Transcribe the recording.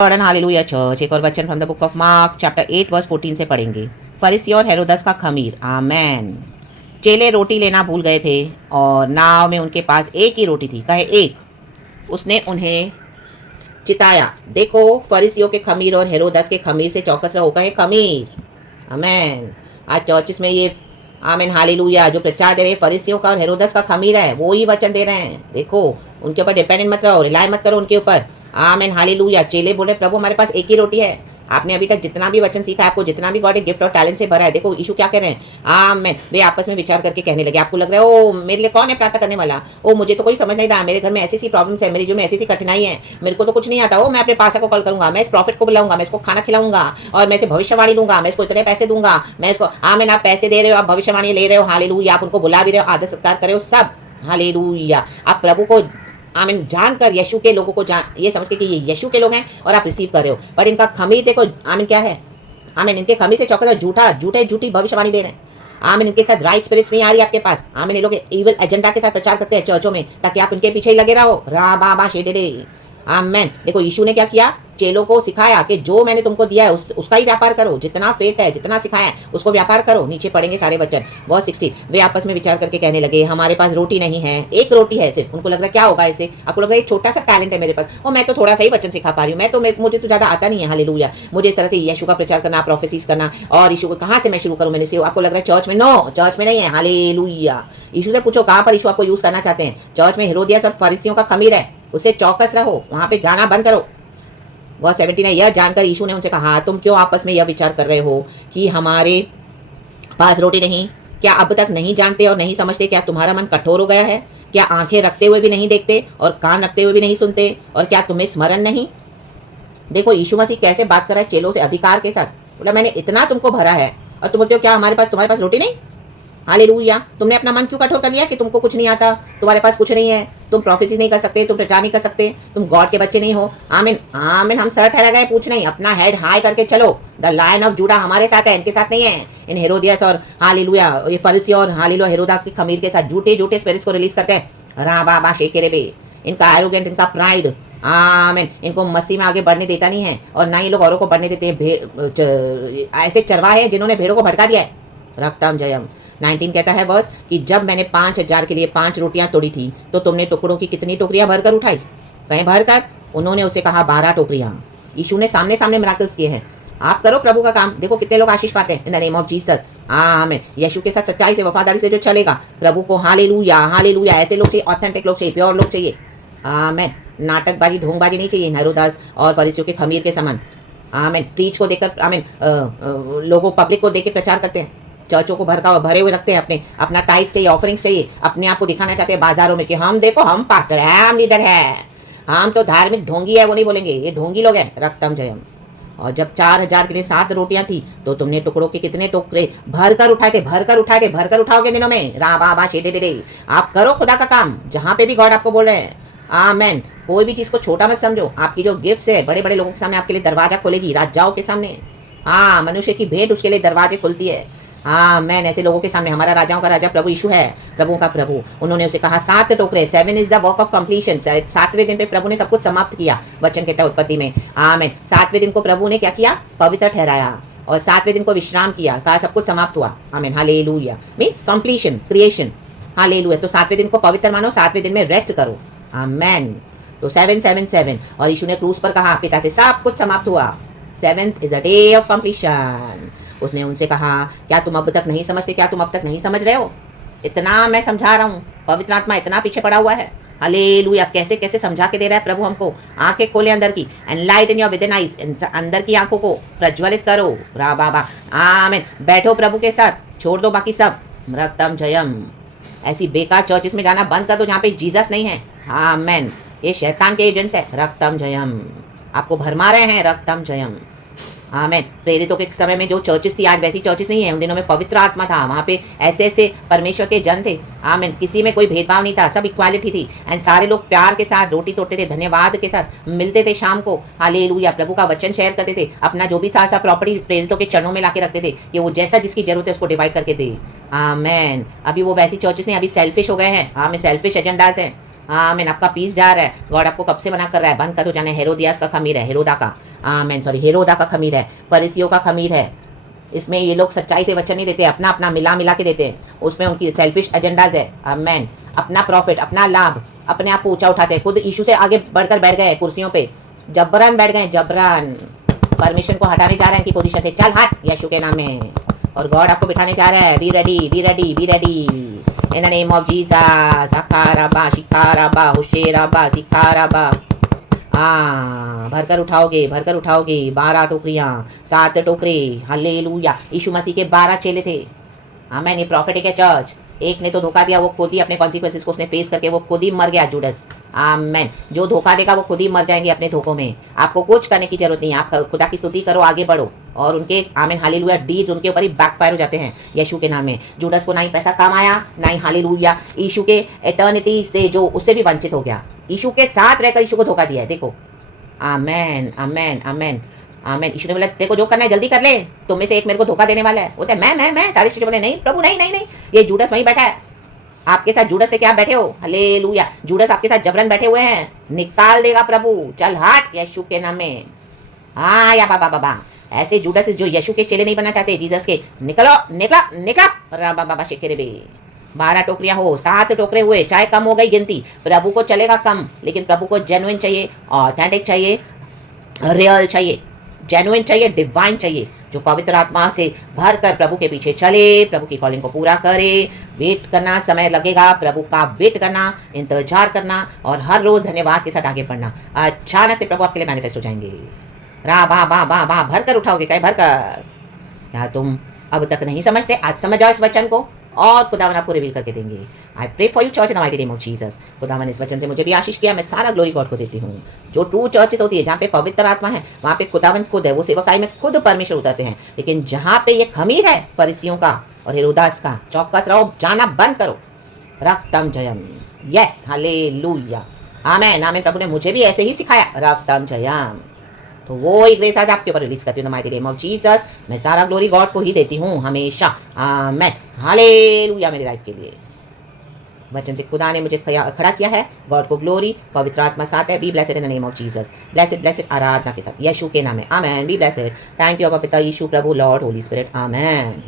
और hallelujah church. एक और वचन from the book of Mark chapter 8 verse 14 से पढ़ेंगे। फरीसी और हेरोदस का खमीर। आमेन। चेले रोटी लेना भूल गए थे और नाव में उनके पास एक ही रोटी थी, कहे एक। उसने उन्हें चिताया, देखो फरीसियों के खमीर और हेरोदस के खमीर से चौकस रहो, कहे खमीर। आमेन। आज चर्चिस में ये आमेन हालेलुया जो प्रचार दे रहे हैं फरीसियों का और हेरोदस का खमीर है, वो ही वचन दे रहे हैं। देखो उनके ऊपर डिपेंडेंट मत रहो, रिलाय मत करो उनके ऊपर। Amen hallelujah. चेले बोले प्रभु हमारे पास एक ही रोटी है। आपने अभी तक जितना भी वचन सीखा है, आपको जितना भी गॉड एक गिफ्ट और टैलेंट से भरा है, देखो यीशु क्या कह रहे हैं। आमेन। वे आपस में विचार करके कहने लगे, आपको लग रहा है ओ मेरे लिए कौन है प्रार्थना करने वाला, ओ मुझे तो कोई समझ नहीं रहा, मेरे घर में ऐसी सी प्रॉब्लम्स है, मेरे जीवन में ऐसी सी कठिनाई है, मेरे को तो कुछ नहीं आता। ओ मैं अपने पास्टर को कॉल करूंगा, मैं इस प्रॉफिट को बुलाऊंगा, मैं इसको खाना खिलाऊंगा और मैं इसे भविष्यवाणी दूंगा, मैं इसको इतने पैसे दूंगा, मैं इसको आमेन। आप पैसे दे रहे हो, आप भविष्यवाणी ले रहे हो, हालेलुया। आप उनको बुला भी रहे हो, आदर सत्कार कर रहे हो, सब हालेलुया। आप प्रभु को आमीन जानकर यीशु के लोगों को ये समझ के कि ये यीशु के लोग हैं और आप रिसीव कर रहे हो, पर इनका खमीर देखो आमीन क्या है। आमीन। इनके खमीर से चौकस झूठी भविष्यवाणी दे रहे हैं। आमीन। इनके साथ राइट स्पिरिट्स नहीं आ रही आपके पास। आमीन। ये लोग इविल एजेंडा के साथ प्रचार करते हैं चर्चों में ताकि आप उनके पीछे ही लगे रहो। रा बाबा शेडे। आमीन। देखो यीशु ने क्या किया, चेलों को सिखाया कि जो मैंने तुमको दिया है उसका ही व्यापार करो, जितना फेथ है, जितना सिखाया है उसको व्यापार करो। नीचे पढ़ेंगे सारे वचन। वर्स 16। वे आपस में विचार करके कहने लगे, हमारे पास रोटी नहीं है, एक रोटी है सिर्फ। उनको लग रहा है क्या होगा इससे, आपको लग रहा है एक छोटा सा टैलेंट है मेरे पास, और मैं तो थोड़ा सा ही वचन सिखा पा रही हूँ, मुझे तो ज़्यादा आता नहीं है। हालेलुया। मुझे इस तरह से यीशु का प्रचार करना, प्रोफेसीज करना, और यीशु को कहाँ से मैं शुरू करूँ। मैंने से आपको लग रहा है चर्च में, नो चर्च में नहीं है। हालेलुया। यीशु से पूछो कहाँ पर यीशु आपको यूज़ करना चाहते हैं। चर्च में हेरोदियस और फरीसियों का खमीर है, उससे चौकस रहो, वहाँ पे जाना बंद करो। वह 17 है। यह जानकर यीशु ने उनसे कहा, तुम क्यों आपस में यह विचार कर रहे हो कि हमारे पास रोटी नहीं। क्या अब तक नहीं जानते और नहीं समझते, क्या तुम्हारा मन कठोर हो गया है। क्या आंखें रखते हुए भी नहीं देखते और कान रखते हुए भी नहीं सुनते, और क्या तुम्हें स्मरण नहीं। देखो यीशु मसीह कैसे बात कर रहा है चेलों से अधिकार के साथ। बोला मैंने इतना तुमको भरा है और तुम बोलते हो क्या तुम्हारे पास रोटी नहीं। हालेलुया। तुमने अपना मन क्यों कठोर कर लिया कि तुमको कुछ नहीं आता, तुम्हारे पास कुछ नहीं है, तुम प्रोफेसी नहीं कर सकते, तुम प्रचार नहीं कर सकते, तुम गॉड के बच्चे नहीं हो। आमीन आमीन। हम सर ठहरा गए, पूछ नहीं, अपना हेड हाई करके चलो। द लायन ऑफ जूडा हमारे साथ है, इनके साथ नहीं है। इन हेरोदियस और हालेलुया ये फरीसी और हालेलुया हेरोदा की खमीर के साथ झूठे झूठे स्पिरिट्स को रिलीज करते हैं। रा बाबा शेकेरे बे। इनका एरोगेंट, इनका प्राइड आमीन इनको मसीह में आगे बढ़ने देता नहीं है, और ना ये लोग औरों को बढ़ने देते हैं। ऐसे चरवाहे हैं जिन्होंने भेड़ों को भटका दिया है। रक्तम जयम। 19 कहता है बस कि जब मैंने 5,000 के लिए 5 रोटियां तोड़ी थी तो तुमने टुकड़ों की कितनी टोकरियां भरकर उठाई। कहीं भरकर। उन्होंने उसे कहा 12 टोकरियां। यीशु ने सामने सामने मिराकल्स किए हैं। आप करो प्रभु का काम, देखो कितने लोग आशीष पाते हैं इन द नेम ऑफ जीसस। आमीन। यीशु के साथ सच्चाई से, वफादारी से जो चलेगा प्रभु को, हालेलुया हालेलुया। ऐसे लोग चाहिए, ऑथेंटिक लोग चाहिए, प्योर लोग चाहिए। आमीन। नाटकबाजी ढोंगबाजी नहीं चाहिए हेरोदास और फरीसियों के खमीर के समान। आमीन। प्रीच को देखकर आमीन लोगों पब्लिक को देख के प्रचार करते हैं, चर्चों को भरे हुए रखते हैं, अपना टाइट्स चाहिए, ऑफरिंग्स चाहिए, अपने आप को दिखाना चाहते हैं बाजारों में कि हम देखो हम पास्टर हैं, हम लीडर हैं, हम तो धार्मिक ढोंगी है। वो नहीं बोलेंगे, ये ढोंगी लोग हैं। रक्तम जयम। और जब 4,000 के लिए 7 रोटियां थी तो तुमने टुकड़ों के कितने टोकरे भरकर उठाए थे। भरकर उठाओगे दिनों में। रा बाबा शेडे डे। आप करो खुदा का काम जहाँ पे भी गॉड आपको बोल रहे हैं। आमेन। कोई भी चीज़ को छोटा मत समझो। आपकी जो गिफ्ट्स है बड़े बड़े लोगों के सामने आपके लिए दरवाजा खोलेगी, राजाओं के सामने। हाँ, मनुष्य की भेंट उसके लिए दरवाजे खुलती है। हाँ मैन, ऐसे लोगों के सामने हमारा राजाओं का राजा प्रभु यीशु है, प्रभु का प्रभु। उन्होंने उसे कहा 7 टोकरे, 7 is the work of completion. 7वें दिन पे प्रभु ने सब कुछ समाप्त किया। वचन कहता है उत्पत्ति में। आमीन। 7वें दिन को प्रभु ने क्या किया, पवित्र ठहराया, और 7वें दिन को विश्राम किया, कहा सब कुछ समाप्त हुआ। आमीन hallelujah. Means completion, creation. Hallelujah. तो 7वें दिन को पवित्र मानो, 7वें दिन में रेस्ट करो। आमीन। तो 777 और यीशु ने क्रूस पर कहा पिता से सब कुछ समाप्त हुआ। 7th is the day of completion. उसने उनसे कहा क्या तुम अब तक नहीं समझते, क्या तुम अब तक नहीं समझ रहे हो। इतना मैं समझा रहा हूँ, पवित्र आत्मा इतना पीछे पड़ा हुआ है। हालेलुया। कैसे कैसे समझा के दे रहा है प्रभु हमको। आंखें खोले अंदर की, and light in your within eyes. अंदर की आंखों को प्रज्वलित करो। रा बाबा। आमीन। बैठो प्रभु के साथ, छोड़ दो बाकी सब। रक्तम जयम। ऐसी बेकार चर्चिस में जाना बंद कर दो जहाँ पे जीसस नहीं है। आमीन। ये शैतान के एजेंट्स है। रक्तम जयम। आपको भरमा रहे हैं। रक्तम जयम। आमीन। प्रेरितों के समय में जो चर्चिस थी आज वैसी चर्चिस नहीं है। उन दिनों में पवित्र आत्मा था, वहाँ पे ऐसे ऐसे परमेश्वर के जन थे। आमीन। किसी में कोई भेदभाव नहीं था, सब इक्वालिटी थी, एंड सारे लोग प्यार के साथ रोटी तोड़ते थे, धन्यवाद के साथ मिलते थे शाम को। हालेलुया। प्रभु का वचन शेयर करते थे, अपना जो भी सारा प्रॉपर्टी प्रेरितों के चरणों में लाके रखते थे कि वो जैसा जिसकी जरूरत है उसको डिवाइड करके दे। आमीन। अभी वो वैसी चर्चिस नहीं, अभी सेल्फिश हो गए हैं। आमीन। सेल्फिश एजेंडाज हैं। आमेन। आपका पीस जा रहा है, गॉड आपको कब से मना कर रहा है, बंद करो जाने। हेरोदियास का खमीर है, हेरोदा का, आमेन, सॉरी, हेरोदा का खमीर है, फरीसियों का खमीर है। इसमें ये लोग सच्चाई से वचन नहीं देते, अपना अपना मिला मिला के देते हैं। उसमें उनकी सेल्फिश एजेंडाज है, आमेन। अपना प्रॉफिट, अपना लाभ, अपने आप को ऊंचा उठाते हैं। खुद यीशु से आगे बढ़कर बैठ गए हैं कुर्सियों पे, जबरन बैठ गए, जबरन। परमिशन को हटाने जा रहे हैं इनकी पोजीशन से, चल हट यीशु के नाम में। और गॉड आपको बिठाने जा रहा है, be ready, be ready, be ready, in the name of Jesus. अकाराबा शिकाराबा हुशेराबा सिकाराबा। हाँ, भरकर उठाओगे, भरकर उठाओगे। 12 टोकरियाँ, 7 टोकरे, हालेलुया। यीशु मसीह के 12 चेले थे, आमेन। ये प्रॉफिटिक है चर्च। एक ने तो धोखा दिया, वो खुद ही अपने कॉन्सिक्वेंसेस को उसने फेस करके वो खुद ही मर गया, जुडस, आमेन। जो धोखा देगा वो खुद ही मर जाएंगे अपने धोखों में। आपको कुछ करने की जरूरत नहीं है, आप खुदा की स्तुति करो, आगे बढ़ो। और उनके, आमीन, हालेलुया, डीड्स उनके ऊपर ही बैकफायर हो जाते हैं यीशु के नाम में। जुडस को ना ही पैसा काम आया, ना ही, हालेलुया, यीशु के एटर्निटी से जो उससे भी वंचित हो गया। यीशु के साथ रहकर यीशु को धोखा दिया है, देखो, आमेन, आमेन, आमेन, आमेन। यीशु ने बोला देखो जो करना है जल्दी कर ले, तुम में से एक मेरे को धोखा देने वाला है। बोलते मैं सारी चीजें बोले नहीं प्रभु, नहीं नहीं नहीं, ये जूडस वहीं बैठा है आपके साथ। जूडस से क्या बैठे हो, हालेलुया, जूडस आपके साथ जबरन बैठे हुए हैं, निकाल देगा प्रभु, चल हट यीशु के नाम में। हाँ या बाबा बाबा, ऐसे जूडस जो यीशु के चेले नहीं बनना चाहते, जीसस के, निकलो, निकला निकला, बाबा शेखेरे बे। 12 टोकरियां हो, 7 टोकरे हुए, चाहे कम हो गई गिनती, प्रभु को चलेगा कम, लेकिन प्रभु को जेन्युइन चाहिए, ऑथेंटिक चाहिए, रियल चाहिए, जेन्युइन चाहिए, डिवाइन चाहिए, जो पवित्र आत्मा से भर कर प्रभु के पीछे चले, प्रभु की कॉलिंग को पूरा करे। वेट करना, समय लगेगा, प्रभु का वेट करना, इंतजार करना, और हर रोज धन्यवाद के साथ आगे बढ़ना। अचानक से प्रभु आपके लिए मैनिफेस्ट हो जाएंगे। रा बा बा बा बा भर कर उठाओगे, क्या भर कर। क्या तुम अब तक नहीं समझते, आज समझ जाओ इस वचन को, और खुदावन आपको रिवील करके देंगे। I pray for you church in the mighty name of Jesus. खुदावन इस वचन से मुझे भी आशीष किया, मैं सारा ग्लोरी गॉड को देती हूँ। जो ट्रू चर्चेस होती है, जहाँ पे पवित्र आत्मा है, वहाँ पे खुदावन खुद है, वो सेवकाई में खुद परमेश्वर उतरते हैं। लेकिन जहाँ पे ये खमीर है फरीसियों का और हेरोदास का, चौकस रहो, जाना बंद करो। रक्तम जयम, यस, हालेलुया, आमेन, आमेन। प्रभु ने मुझे भी ऐसे ही सिखाया, रक्तम जयम। तो वो एक ग्रेस आज आपके ऊपर रिलीज करती हूँ, the mighty name of Jesus. मैं सारा ग्लोरी गॉड को ही देती हूँ हमेशा, आमेन, हालेलुया। मेरी लाइफ के लिए वचन से खुदा ने मुझे खड़ा किया है, गॉड को ग्लोरी, पवित्र आत्मा साथ है। Be blessed in the name of Jesus, blessed blessed, आराधना के साथ यीशु के नाम में, amen. Be blessed, thank you अबा पिता, यीशु प्रभु, लॉर्ड, होली स्पिरिट, आमेन।